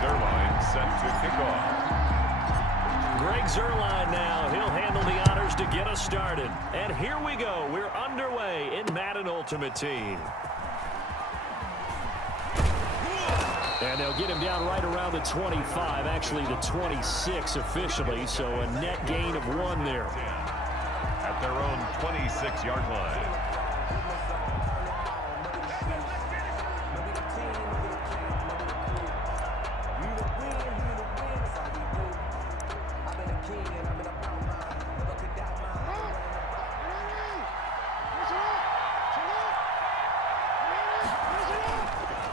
Zerline set to kick off. Greg Zerline now. He'll handle the honors to get us started. And here we go. We're underway in Madden Ultimate Team. And they'll get him down right around the 25, actually the 26 officially, so a net gain of 1 there. At their own 26-yard line.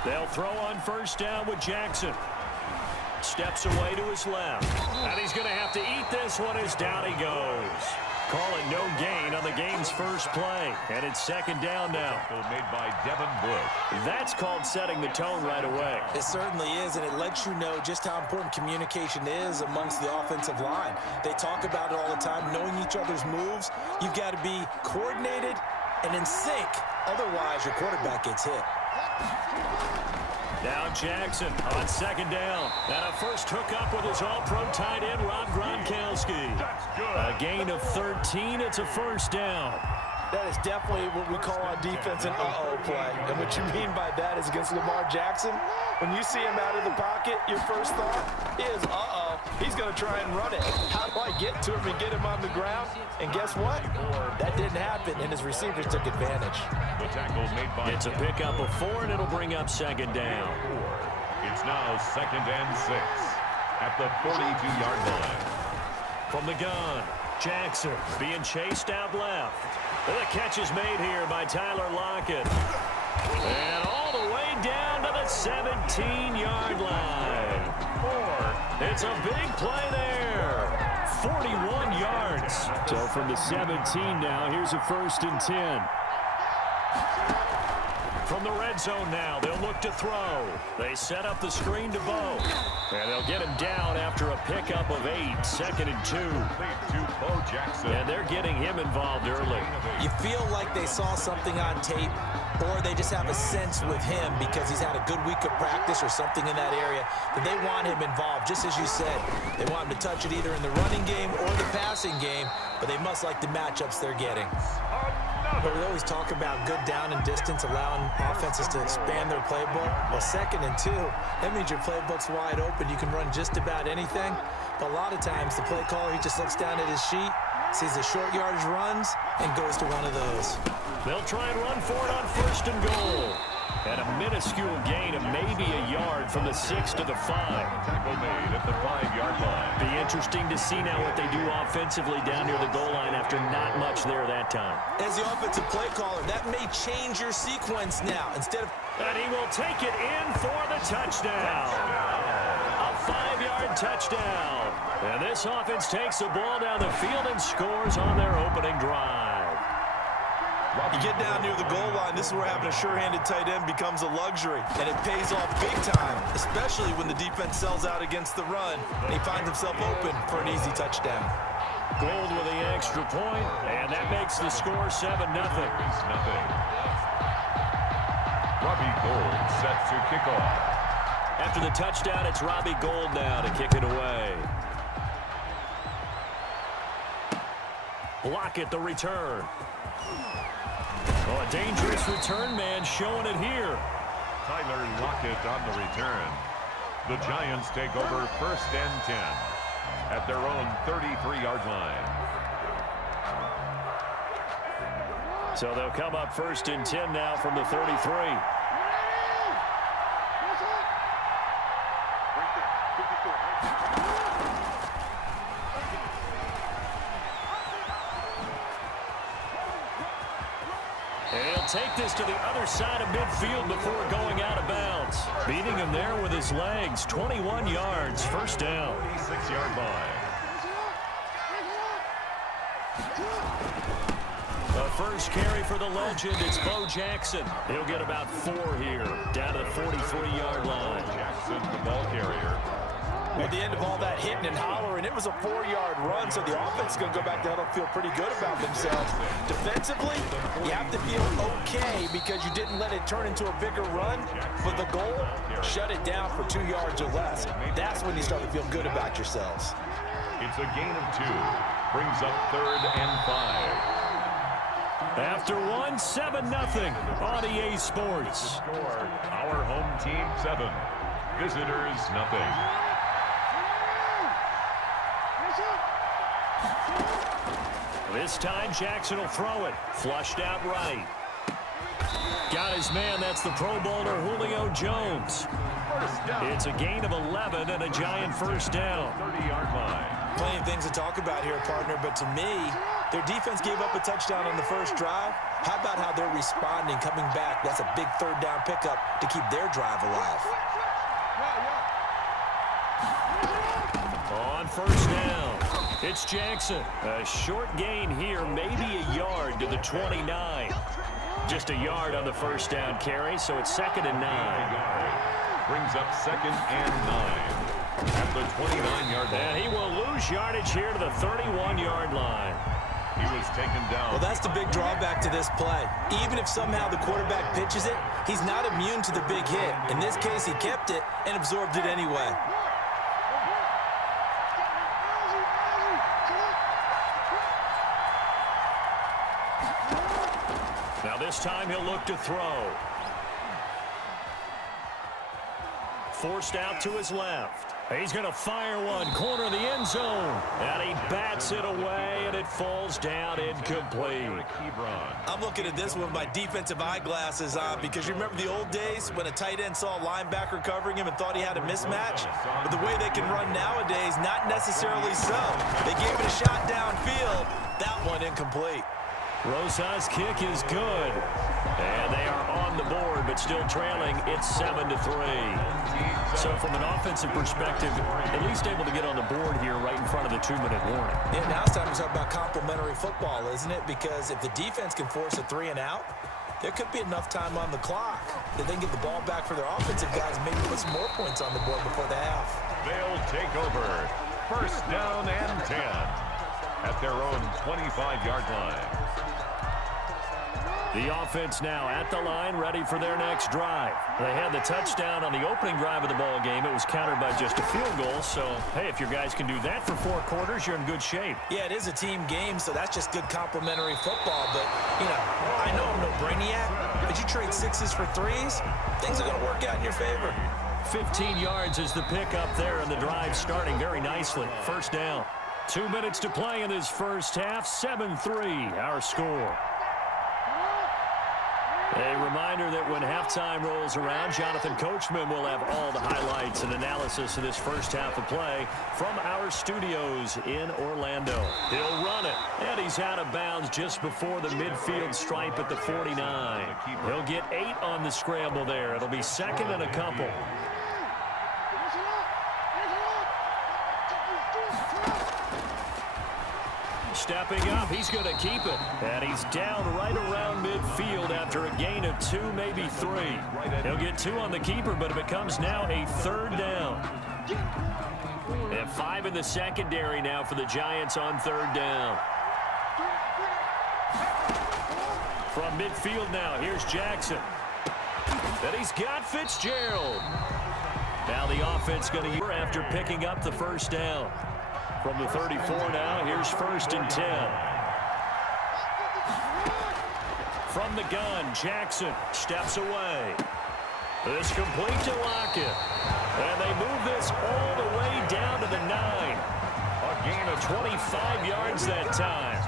They'll throw on first down with Jackson. Steps away to his left. And he's going to have to eat this one as down he goes. Call it no gain on the game's first play. And it's second down now. Made by Devin Bush. That's called setting the tone right away. It certainly is, and it lets you know just how important communication is amongst the offensive line. They talk about it all the time, knowing each other's moves. You've got to be coordinated and in sync. Otherwise, your quarterback gets hit. Now Jackson on second down. And a first hookup with his all-pro tight end, Rob Gronkowski. That's good. A gain of 13. It's a first down. That is definitely what we call on defense an uh-oh play. And what you mean by that is against Lamar Jackson, when you see him out of the pocket, your first thought is, uh-oh, he's going to try and run it. How do I get to him and get him on the ground? And guess what? That didn't happen, and his receivers took advantage. The tackle made by It's a pickup of 4, and it'll bring up second down. It's now 2nd and 6 at the 42-yard line. From the gun, Jackson being chased out left. And the catch is made here by Tyler Lockett. And all the way down to the 17-yard line. It's a big play there. 41 yards. So from the 17 now, here's a 1st and 10. From the red zone now, they'll look to throw. They set up the screen to Bo. And they'll get him down after a pickup of 8, 2nd and 2. To Bo Jackson. And they're getting him involved early. You feel like they saw something on tape, or they just have a sense with him because he's had a good week of practice or something in that area, that they want him involved, just as you said. They want him to touch it either in the running game or the passing game, but they must like the matchups they're getting. But we always talk about good down and distance, allowing offenses to expand their playbook. Well, 2nd and 2, that means your playbook's wide open. You can run just about anything. But a lot of times, the play caller, he just looks down at his sheet, sees the short yardage runs, and goes to one of those. They'll try and run for it on 1st and goal. And a minuscule gain of maybe a yard from the 6 to the 5. Tackle made at the 5-yard line. Be interesting to see now what they do offensively down near the goal line after not much there that time. As the offensive play caller, that may change your sequence now. Instead of... And he will take it in for the touchdown. A 5-yard touchdown. And this offense takes the ball down the field and scores on their opening drive. You get down near the goal line, this is where having a sure-handed tight end becomes a luxury, and it pays off big time, especially when the defense sells out against the run, and he finds himself open for an easy touchdown. Gold with the extra point, and that makes the score 7-0. Robbie Gould set to kick off. After the touchdown, it's Robbie Gould now to kick it away. Lockett the return. Oh, a dangerous return man showing it here. Tyler Lockett on the return. The Giants take over 1st and 10 at their own 33-yard line. So they'll come up 1st and 10 now from the 33. Take this to the other side of midfield before going out of bounds. Beating him there with his legs. 21 yards, 1st down. 36-yard line. The first carry for the legend, it's Bo Jackson. He'll get about 4 here, down to the 43-yard line. Jackson, the ball carrier. At the end of all that hitting and hollering, it was a 4-yard run, so the offense is going to go back to huddle, feel pretty good about themselves. Defensively, you have to feel okay because you didn't let it turn into a bigger run, but the goal, shut it down for 2 yards or less. That's when you start to feel good about yourselves. It's a gain of 2. Brings up 3rd and 5. After 1, 7-0 on EA Sports. Our home team 7. Visitors nothing. This time Jackson will throw it. Flushed out right. Got his man. That's the Pro Bowler Julio Jones. It's a gain of 11 and a Giant first down. 30-yard line. Plenty of things to talk about here, partner, but to me, their defense gave up a touchdown on the first drive. How about how they're responding, coming back? That's a big 3rd down pickup to keep their drive alive. On first down, it's Jackson. A short gain here, maybe a yard to the 29. Just a yard on the first down carry, so it's 2nd and 9. Brings up 2nd and 9. At the 29-yard line. And he will lose yardage here to the 31-yard line. He was taken down. Well, that's the big drawback to this play. Even if somehow the quarterback pitches it, he's not immune to the big hit. In this case, he kept it and absorbed it anyway. Now this time he'll look to throw. Forced out to his left. He's going to fire one, corner of the end zone. And he bats it away, and it falls down incomplete. I'm looking at this with my defensive eyeglasses on because you remember the old days when a tight end saw a linebacker covering him and thought he had a mismatch? But the way they can run nowadays, not necessarily so. They gave it a shot downfield. That one incomplete. Rosas' kick is good. And they are on the board, but still trailing. It's 7-3. So from an offensive perspective, at least able to get on the board here right in front of the 2-minute warning. Yeah, now it's time to talk about complementary football, isn't it? Because if the defense can force a 3 and out, there could be enough time on the clock that they can get the ball back for their offensive guys and maybe put some more points on the board before the half. They'll take over. 1st down and 10 at their own 25-yard line. The offense now at the line, ready for their next drive. They had the touchdown on the opening drive of the ball game. It was countered by just a field goal. So, hey, if your guys can do that for 4 quarters, you're in good shape. Yeah, it is a team game, so that's just good complementary football. But, you know, I know I'm no brainiac, but you trade 6s for 3s, things are going to work out in your favor. 15 yards is the pickup there, and the drive starting very nicely. First down. 2 minutes to play in this first half. 7-3, our score. A reminder that when halftime rolls around, Jonathan Coachman will have all the highlights and analysis of this first half of play from our studios in Orlando. He'll run it, and he's out of bounds just before the midfield stripe at the 49. He'll get 8 on the scramble there. It'll be 2nd and a couple. Stepping up, he's going to keep it. And he's down right around midfield after a gain of 2, maybe 3. He'll get 2 on the keeper, but it becomes now a 3rd down. And 5 in the secondary now for the Giants on 3rd down. From midfield now, here's Jackson. And he's got Fitzgerald. Now the offense going to use after picking up the first down. From the 34 now, here's 1st and 10. From the gun, Jackson steps away. This complete to Lockett. And they move this all the way down to the 9. A gain of 25 yards that time.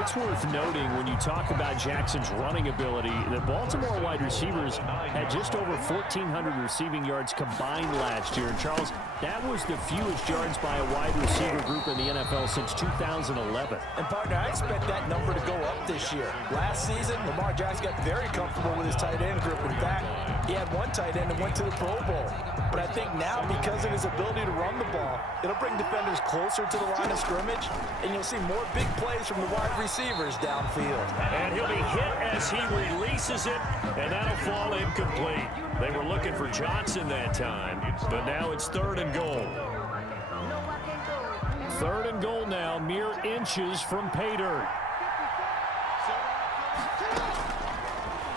It's worth noting when you talk about Jackson's running ability that Baltimore wide receivers had just over 1,400 receiving yards combined last year. And Charles, that was the fewest yards by a wide receiver group in the NFL since 2011. And, partner, I expect that number to go up this year. Last season, Lamar Jackson got very comfortable with his tight end group. In fact, he had one tight end that went to the Pro Bowl. But I think now, because of his ability to run the ball, it'll bring defenders closer to the line of scrimmage, and you'll see more big plays from the wide receivers downfield. And he'll be hit as he releases it, and that'll fall incomplete. They were looking for Johnson that time, but now it's 3rd and goal. Third and goal now, mere inches from pay dirt.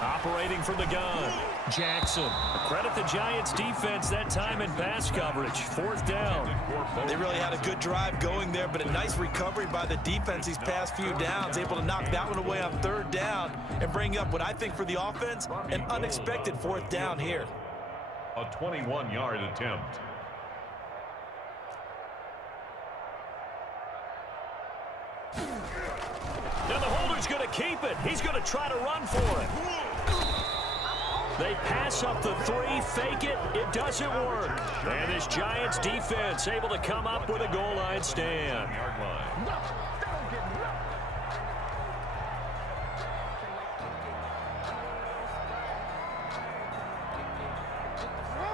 Operating from the gun, Jackson. Credit the Giants defense that time in pass coverage. Fourth down. They really had a good drive going there, but a nice recovery by the defense these past few downs, able to knock that one away on third down and bring up what I think for the offense, an unexpected fourth down here. A 21-yard attempt. Now the holder's going to keep it. He's going to try to run for it. They pass up the three, fake it. It doesn't work. And this Giants defense able to come up with a goal line stand.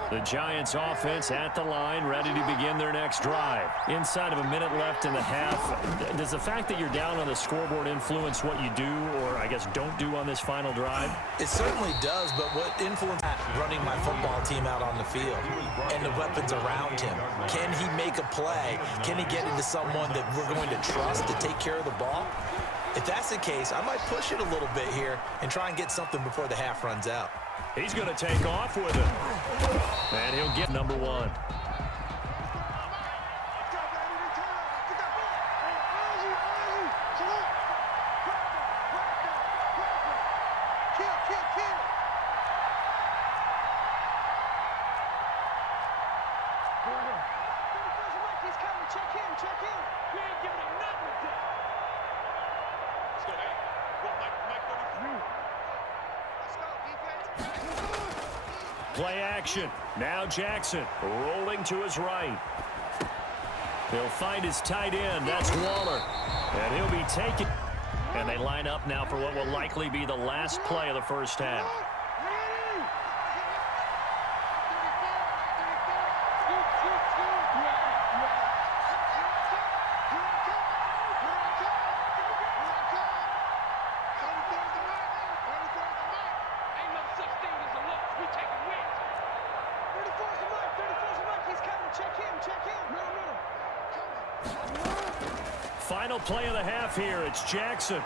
The Giants offense at the line, ready to begin their next drive. Inside of a minute left in the half, does the fact that you're down on the scoreboard influence what you do, or I guess don't do on this final drive? It certainly does, but what influence running my football team out on the field and the weapons around him? Can he make a play? Can he get into someone that we're going to trust to take care of the ball? If that's the case, I might push it a little bit here and try and get something before the half runs out. He's going to take off with it. And he'll get number one. Play action. Now Jackson rolling to his right. He'll find his tight end. That's Waller. And he'll be taken. And they line up now for what will likely be the last play of the first half. Final play of the half here. It's Jackson.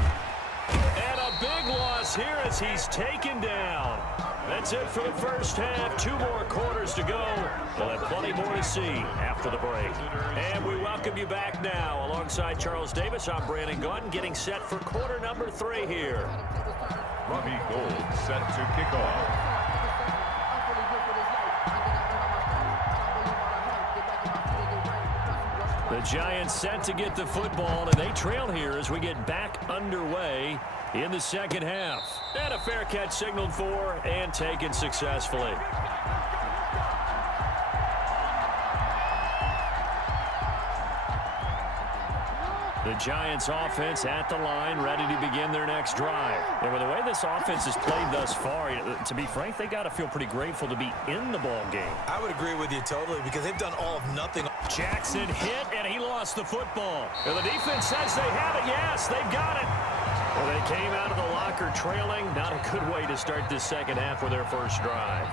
And a big loss here as he's taken down. That's it for the first half. 2 more quarters to go. We'll have plenty more to see after the break. And we welcome you back now. Alongside Charles Davis, I'm Brandon Gaudin, getting set for quarter number 3 here. Robbie Gould set to kick off. The Giants set to get the football, and they trail here as we get back underway in the second half. And a fair catch signaled for and taken successfully. The Giants offense at the line, ready to begin their next drive. And with the way this offense has played thus far, to be frank, they got to feel pretty grateful to be in the ball game. I would agree with you totally because they've done all of nothing. Jackson hit, and he lost the football. And the defense says they have it. Yes, they've got it. Well, they came out of the locker trailing. Not a good way to start this second half with their first drive.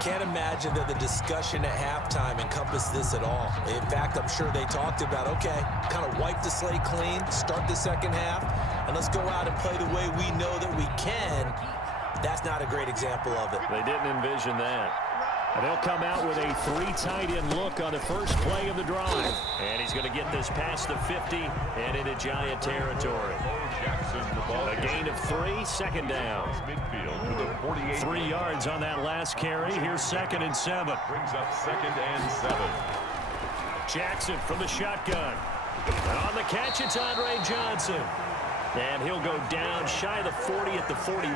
Can't imagine that the discussion at halftime encompassed this at all. In fact, I'm sure they talked about, okay, kind of wipe the slate clean, start the second half, and let's go out and play the way we know that we can. That's not a great example of it. They didn't envision that. And they'll come out with a 3 tight end look on the first play of the drive. And he's going to get this past the 50 and into Giant territory. A gain of 3, second down. 3 yards on that last carry. Here's 2nd and 7. Brings up 2nd and 7. Jackson from the shotgun. And on the catch, it's Andre Johnson. And he'll go down shy of the 40 at the 41.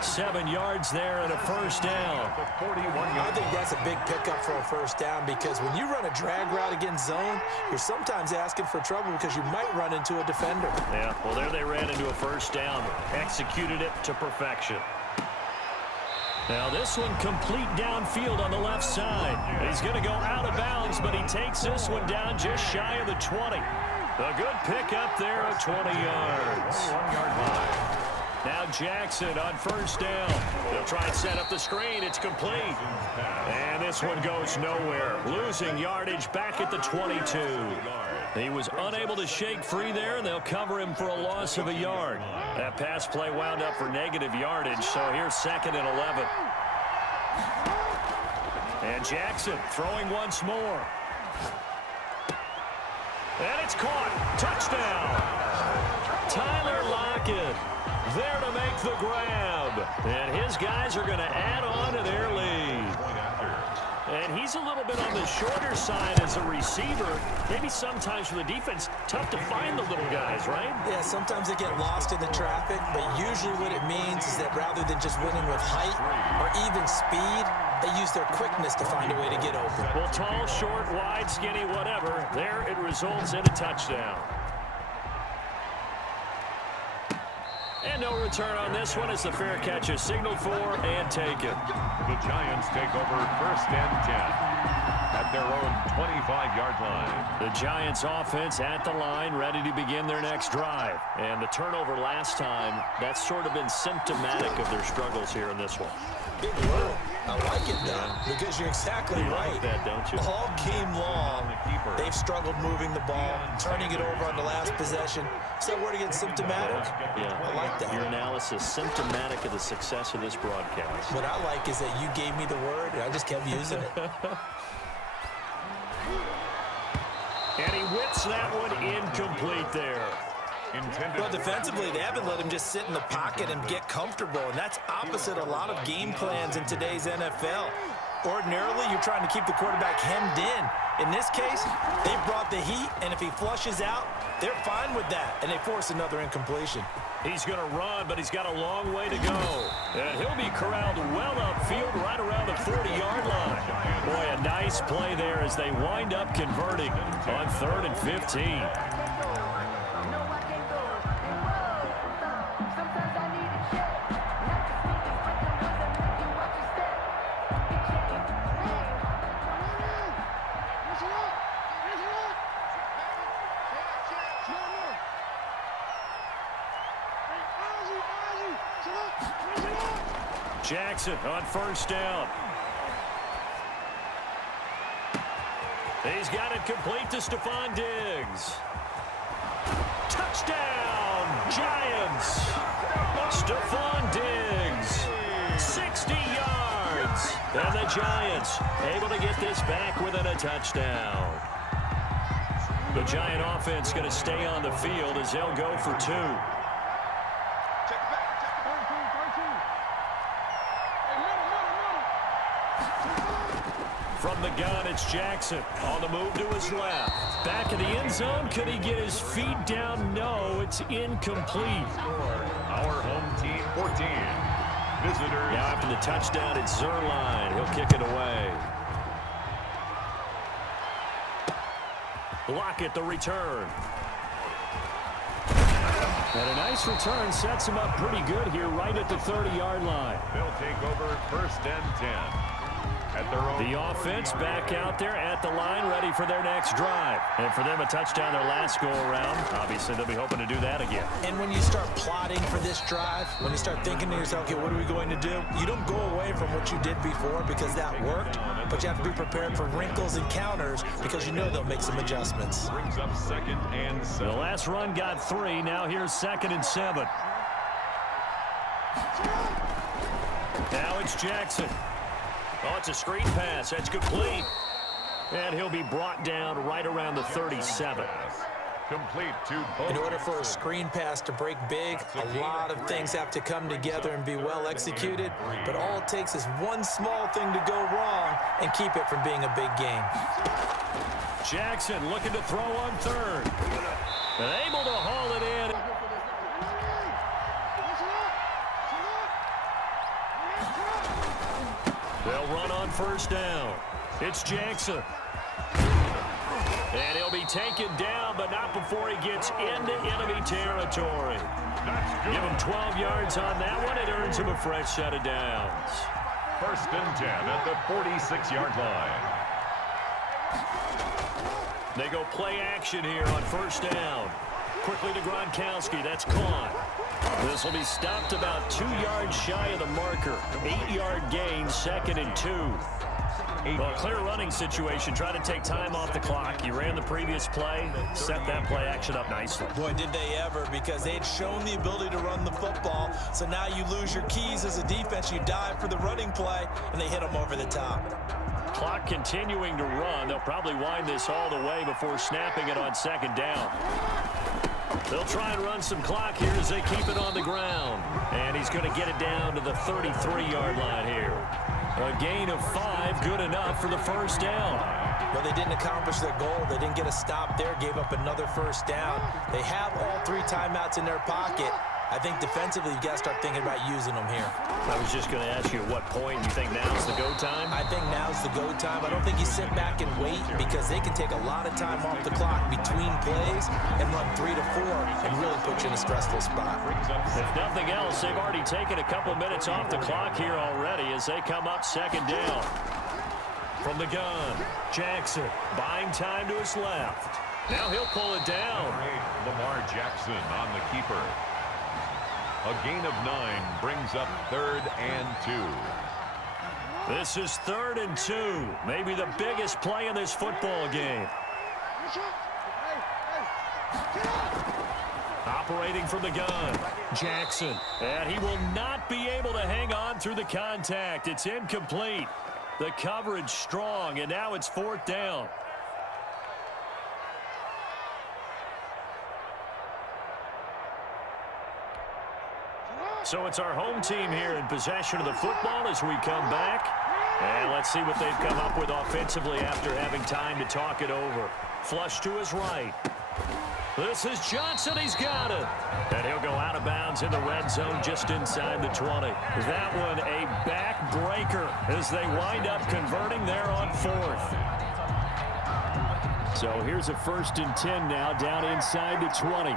7 yards there and a first down. I think that's a big pickup for a first down because when you run a drag route against zone, you're sometimes asking for trouble because you might run into a defender. Yeah, well, there they ran into a first down. Executed it to perfection. Now this one complete downfield on the left side. He's going to go out of bounds, but he takes this one down just shy of the 20. A good pickup there of 20 yards. 1-yard line. Now Jackson on first down. They'll try and set up the screen. It's complete. And this one goes nowhere. Losing yardage back at the 22. He was unable to shake free there, and they'll cover him for a loss of a yard. That pass play wound up for negative yardage, so here's 2nd and 11. And Jackson throwing once more. And it's caught. Touchdown. Tyler Lockett there to make the grab. And his guys are going to add on to their lead. And he's a little bit on the shorter side as a receiver. Maybe sometimes for the defense, tough to find the little guys, right? Yeah, sometimes they get lost in the traffic, but usually what it means is that rather than just winning with height or even speed, they use their quickness to find a way to get open. Well, tall, short, wide, skinny, whatever, there it results in a touchdown. And no return on this one as the fair catch is signaled for and taken. The Giants take over 1st and 10 at their own 25-yard line. The Giants offense at the line, ready to begin their next drive. And the turnover last time, that's sort of been symptomatic of their struggles here in this one. Big word. I like it, though, because you're exactly right. Like that, don't you? All game long, they've struggled moving the ball, turning it over on the last possession. Is that word again, symptomatic? Yeah. I like that. Your analysis, symptomatic of the success of this broadcast. What I like is that you gave me the word, and I just kept using it. And he whips that one incomplete there. Well, defensively, they haven't let him just sit in the pocket and get comfortable, and that's opposite a lot of game plans in today's NFL. Ordinarily, you're trying to keep the quarterback hemmed in. In this case, they brought the heat, and if he flushes out, they're fine with that, and they force another incompletion. He's going to run, but he's got a long way to go. And he'll be corralled well upfield right around the 40-yard line. Boy, a nice play there as they wind up converting on 3rd and 15. Jackson on first down. He's got it complete to Stephon Diggs. Touchdown, Giants. Stephon Diggs, 60 yards. And the Giants able to get this back within a touchdown. The Giant offense going to stay on the field as they'll go for 2. From the gun, it's Jackson on the move to his left. Back in the end zone. Could he get his feet down? No, it's incomplete. Our home team 14. Visitors. Now after the touchdown, it's Zerline. He'll kick it away. Lockett the return. And a nice return sets him up pretty good here right at the 30-yard line. They'll take over 1st and 10. At their own the offense back out there at the line, ready for their next drive. And for them, a touchdown their last go-around. Obviously, they'll be hoping to do that again. And when you start plotting for this drive, when you start thinking to yourself, okay, what are we going to do? You don't go away from what you did before because that worked, but you have to be prepared for wrinkles and counters because you know they'll make some adjustments. Brings up 2nd and 7. The last run got 3. Now here's 2nd and 7. Now it's Jackson. Oh, it's a screen pass. That's complete. And he'll be brought down right around the 37. Complete to both. In order for a screen pass to break big, a lot of things have to come together and be well executed. But all it takes is one small thing to go wrong and keep it from being a big game. Jackson looking to throw on 3rd. And able to haul it in. They'll run on first down. It's Jackson. And he'll be taken down, but not before he gets into enemy territory. Give him 12 yards on that one. It earns him a fresh set of downs. 1st and 10 at the 46-yard line. They go play action here on first down. Quickly to Gronkowski. That's caught. This will be stopped about 2 yards shy of the marker. 8-yard gain, 2nd and 2. Well, a clear running situation. Try to take time off the clock. You ran the previous play, set that play action up nicely. Boy, did they ever, because they'd shown the ability to run the football. So now you lose your keys as a defense. You dive for the running play, and they hit them over the top. Clock continuing to run. They'll probably wind this all the way before snapping it on 2nd down. They'll try and run some clock here as they keep it on the ground. And he's going to get it down to the 33-yard line here. A gain of 5, good enough for the 1st down. Well, they didn't accomplish their goal. They didn't get a stop there, gave up another 1st down. They have all 3 timeouts in their pocket. I think defensively, you've got to start thinking about using them here. I was just going to ask you at what point you think now's the go time? I think now's the go time. I don't think you sit back and wait, because they can take a lot of time off the clock between plays and run 3 to 4 and really put you in a stressful spot. If nothing else, they've already taken a couple minutes off the clock here already as they come up 2nd down. From the gun, Jackson buying time to his left. Now he'll pull it down. Lamar Jackson on the keeper. A gain of 9 brings up 3rd and 2. This is 3rd and 2. Maybe the biggest play in this football game. Operating from the gun, Jackson. And he will not be able to hang on through the contact. It's incomplete. The coverage strong, and now it's 4th down. So it's our home team here in possession of the football as we come back. And let's see what they've come up with offensively after having time to talk it over. Flush to his right. This is Johnson. He's got it. And he'll go out of bounds in the red zone just inside the 20. That one a backbreaker as they wind up converting there on 4th. So here's a 1st and 10 now down inside the 20.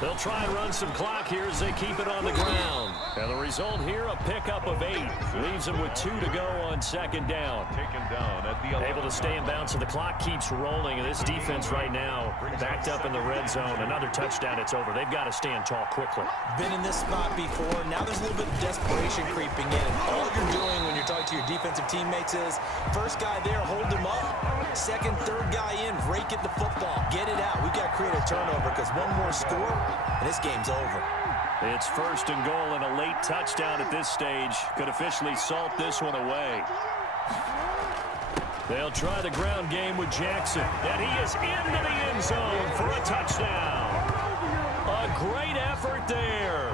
They'll try and run some clock here as they keep it on the ground. And the result here, a pickup of 8. Leaves them with 2 to go on 2nd down. Taken down at the 11. Able to stay in bounds, so the clock keeps rolling. And this defense right now backed up in the red zone. Another touchdown, it's over. They've got to stand tall quickly. Been in this spot before. Now there's a little bit of desperation creeping in. And all you're doing when you're talking to your defensive teammates is, first guy there, hold him up. 2nd, 3rd guy in, rake at the football. Get it out. We've got to create a turnover, because one more score, and this game's over. It's 1st and goal, and a late touchdown at this stage could officially salt this one away. They'll try the ground game with Jackson, and he is into the end zone for a touchdown. A great effort there,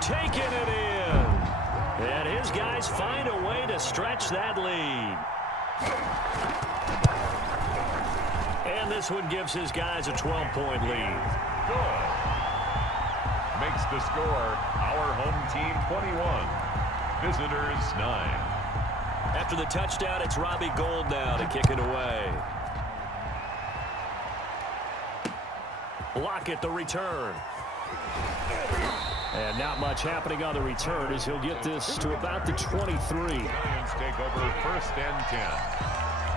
taking it in. And his guys find a way to stretch that lead. And this one gives his guys a 12-point lead. Good. Makes the score our home team 21, visitors 9. After the touchdown, it's Robbie Gould now to kick it away. Lockett the return. And not much happening on the return as he'll get this to about the 23. Giants take over 1st and 10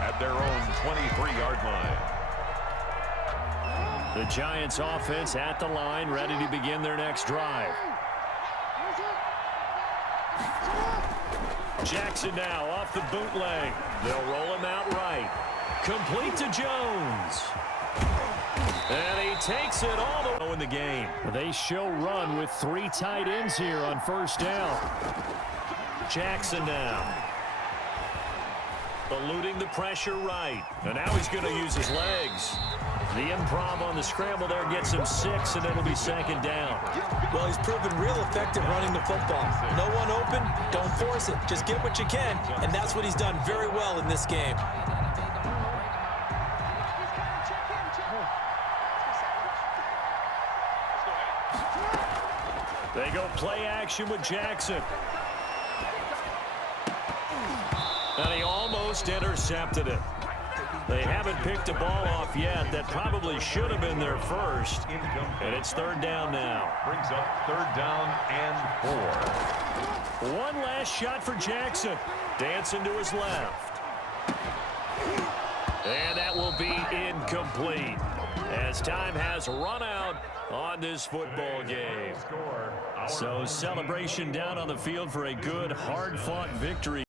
at their own 23-yard line. The Giants offense at the line, ready to begin their next drive. Jackson now off the bootleg. They'll roll him out right. Complete to Jones. And he takes it all the way in the game. They show run with 3 tight ends here on 1st down. Jackson now. Eluding the pressure right. And now he's going to use his legs. The improv on the scramble there gets him 6, and it'll be 2nd down. Well, he's proven real effective running the football. No one open, don't force it. Just get what you can, and that's what he's done very well in this game. They go play action with Jackson. And he almost intercepted it. They haven't picked a ball off yet. That probably should have been their first. And it's 3rd down now. Brings up 3rd down and 4. One last shot for Jackson. Dancing to his left. And that will be incomplete as time has run out on this football game. So celebration down on the field for a good, hard-fought victory.